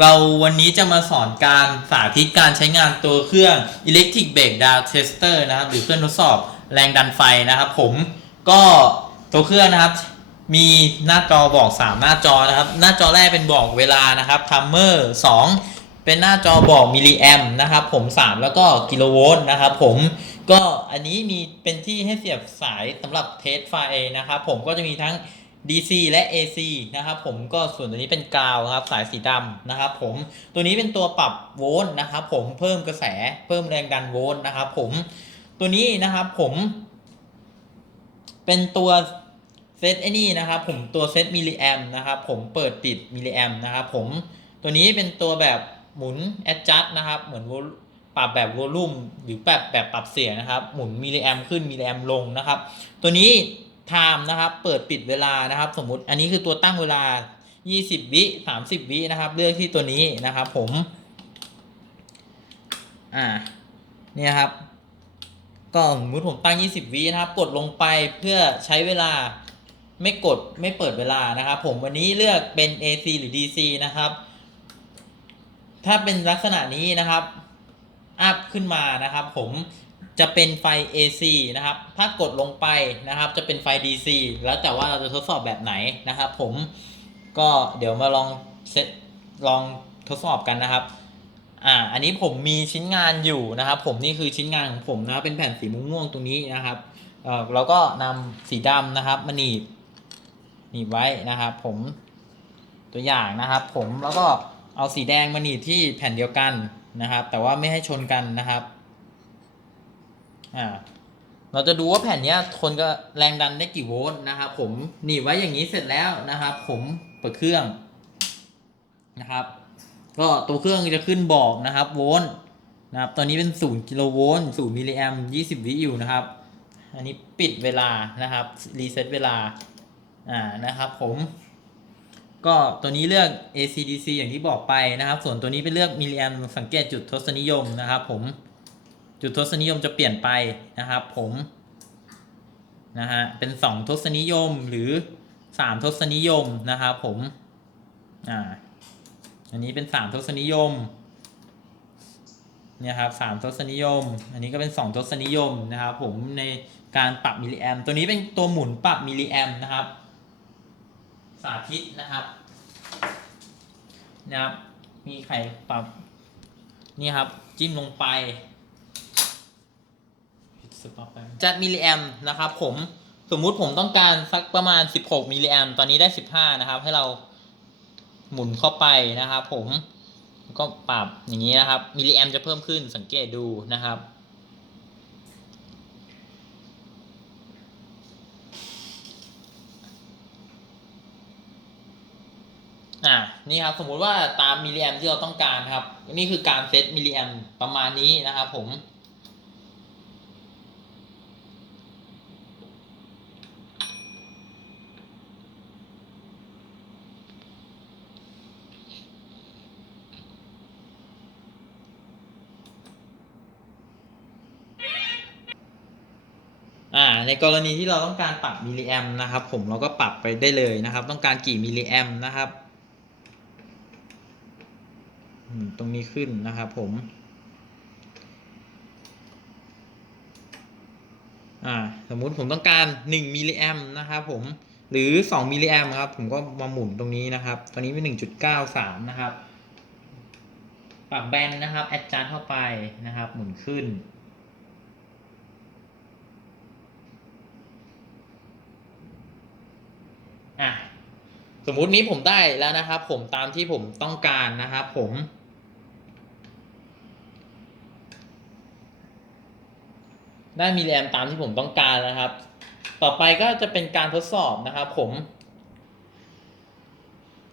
เราวันนี้จะมาสอนการสาธิตการใช้งานตัวเครื่อง Electric Brake Down Tester นะครับ หรือเครื่องทดสอบแรงดันไฟนะครับ ผมก็ตัวเครื่องนะครับ มีหน้าจอบอก 3 หน้าจอนะครับ หน้าจอแรกเป็นบอกเวลานะครับทัมเมอร์2เป็นหน้าจอบอกมิลลิแอมนะครับ ผม 3 แล้วก็กิโลโวลต์นะครับ ผมก็อันนี้มีเป็นที่ให้เสียบสายสำหรับเทสไฟนะครับ ผมก็จะมีทั้ง DC และ AC นะครับผมก็ส่วนตัวนี้เป็นกาวนะครับสายสีดำนะครับผมตัวนี้เป็นตัวปรับโวลต์นะครับผมเพิ่มกระแสเพิ่มแรงดันโวลต์นะครับผมตัวนี้นะครับผม เป็นตัวเซตไอ้นี่นะครับผมตัวเซตมิลลิแอมนะครับผมเปิดปิดมิลลิแอมนะครับผมตัวนี้เป็นตัวแบบหมุน adjust นะครับเหมือนปรับแบบวอลลุ่มหรือแบบแบบปรับเสียงนะครับ หมุนมิลลิแอมขึ้นมิลลิแอมลงนะครับ ตัวนี้ time นะครับ เปิดปิดเวลานะครับ สมมุติอันนี้คือตัวตั้งเวลา 20 วิ 30 วินะครับ เลือกที่ตัวนี้นะครับ ผม อ่า เนี่ยครับ ก็สมมติผมตั้ง 20 วินะครับ กดลงไปเพื่อใช้เวลาไม่กดไม่เปิดเวลานะครับ ผมวันนี้เลือกเป็น AC หรือ DC นะครับ ถ้าเป็นลักษณะนี้นะครับอัพขึ้นมานะครับ ผม จะเป็นไฟ AC นะครับ ถ้ากดลงไปนะครับ จะเป็นไฟ DC แล้วแต่ว่าเราจะทดสอบแบบไหนนะครับ ผมก็เดี๋ยวมาลองเซตลองทดสอบกันนะครับ อ่า อันนี้ผมมีชิ้นงานอยู่นะครับ ผมนี่คือชิ้นงานของผมนะครับ เป็นแผ่นสีม่วงๆตรงนี้นะครับ เอ่อเราก็นำสีดำนะครับมาหนีบหนีบไว้นะครับ ผมตัวอย่างนะครับ ผมแล้วก็เอาสีแดงมาหนีบที่แผ่นเดียวกันนะครับ แต่ว่าไม่ให้ชนกันนะครับ อ่าเราจะดูว่าแผ่นนี้ทนกับแรงดันได้กี่โวลต์นะครับผมหนีบไว้อย่างนี้เสร็จแล้วนะครับ ผมเปิดเครื่องนะครับ ก็ตัวเครื่องจะขึ้นบอกนะครับ โวลต์นะครับตอนนี้เป็น0กิโลโวลต์0มิลลิแอม20วิอยู่นะครับ อันนี้ปิดเวลานะครับรีเซ็ตเวลาอ่านะครับ ผมก็ตัวนี้เลือก ACDC อย่างที่บอกไปนะครับ ส่วนตัวนี้เป็นเลือกมิลลิแอมสังเกตจุดทศนิยมนะครับ ผม จุดทศนิยมจะเปลี่ยนไปนะครับ ผมนะฮะเป็น 2 ทศนิยมหรือ 3 ทศนิยมนะครับผมอ่าอันนี้เป็น 3 ทศนิยมเนี่ยครับสามทศนิยม อันนี้ก็เป็น 2 ทศนิยมนะครับผมในการปรับมิลลิแอมตัวนี้เป็นตัวหมุนปรับมิลลิแอมนะครับ สาธิตนะครับนะครับมีใครปรับนี่ครับจิ้มลงไป จัดมิลลิแอมนะครับผมสมมุติผมต้องการสักประมาณ 16 มิลลิแอมตอนนี้ได้ 15 นะครับ ให้เราหมุนเข้าไปนะครับผมก็ปรับอย่างนี้นะครับ มิลลิแอมจะเพิ่มขึ้นสังเกตดูนะครับ อ่านี่ครับสมมุติว่าตามมิลลิแอมที่เราต้องการครับ นี่คือการเซตมิลลิแอมประมาณนี้นะครับผม อ่า ในกรณีที่เราต้องการปรับมิลลิแอมนะครับ ผมเราก็ปรับไปได้เลยนะครับ ต้องการกี่มิลลิแอมนะครับตรงนี้ขึ้นนะครับผมสมมุติผมต้องการ 1มิลลิแอมนะครับผมหรือ 2มิลลิแอมครับ ผมก็มาหมุนตรงนี้นะครับ ตอนนี้เป็น 1.93 นะครับ ปรับแบนนะครับแอดจานเข้าไปนะครับ หมุนขึ้น อะ สมมุตินี้ผมได้แล้วนะครับ ผมตามที่ผมต้องการนะครับผม ได้มิลลิแอมตามที่ผมต้องการนะครับ ต่อไปก็จะเป็นการทดสอบนะครับ ผม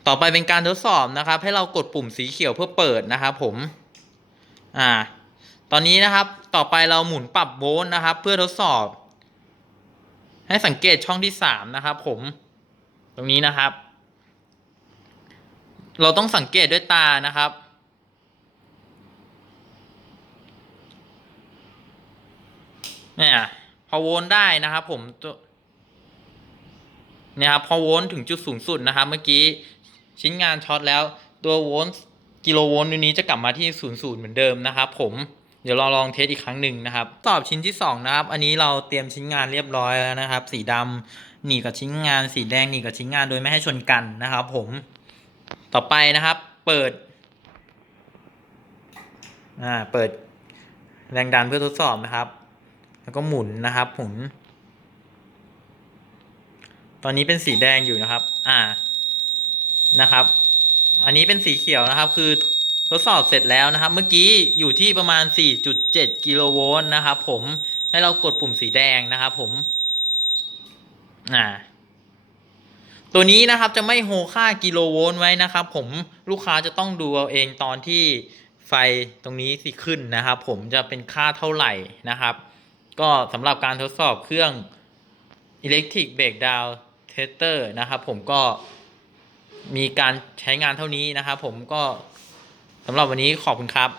ต่อไปเป็นการทดสอบนะครับ ให้เรากดปุ่มสีเขียวเพื่อเปิดนะครับ ผม อ่า ตอนนี้นะครับ ต่อไปเราหมุนปรับโวลต์นะครับ เพื่อทดสอบ ให้สังเกตช่องที่สามนะครับ ผมตรงนี้นะครับ เราต้องสังเกตด้วยตานะครับ เนี่ยพอโวลต์ได้นะครับ ผมเนี่ยครับพอโวลต์ถึงจุดสูงสุดนะครับ เมื่อกี้ชิ้นงานช็อตแล้ว ตัวโวลต์กิโลโวลต์นี้จะกลับมาที่ศูนย์ศูนย์เหมือนเดิมนะครับ ผมเดี๋ยวเราลองเทสอีกครั้งหนึ่งนะครับสอบชิ้นที่สองนะครับ อันนี้เราเตรียมชิ้นงานเรียบร้อยแล้วนะครับ สีดำหนีกับชิ้นงาน สีแดงหนีกับชิ้นงานโดยไม่ให้ชนกันนะครับ ผม ต่อไปนะครับ เปิด อ่า เปิดแรงดันเพื่อทดสอบนะครับ แล้วก็หมุนนะครับ หมุน ตอนนี้เป็นสีแดงอยู่นะครับ อ่า นะครับ อันนี้เป็นสีเขียวนะครับ คือทดสอบเสร็จแล้วนะครับ เมื่อกี้อยู่ที่ประมาณ 4.7 กิโลโวลต์นะครับ ผม ให้เรากดปุ่มสีแดงนะครับ ผม อ่า ตัวนี้นะครับจะไม่โฮค่ากิโลโวลต์ไว้นะครับ ผมลูกค้าจะต้องดูเอาเองตอนที่ไฟตรงนี้สิขึ้นนะครับ ผมจะเป็นค่าเท่าไหร่นะครับ ก็สำหรับการทดสอบเครื่อง Electric Breakdown Tester นะครับ ผมก็มีการใช้งานเท่านี้นะครับ ผมก็สำหรับวันนี้ขอบคุณครับ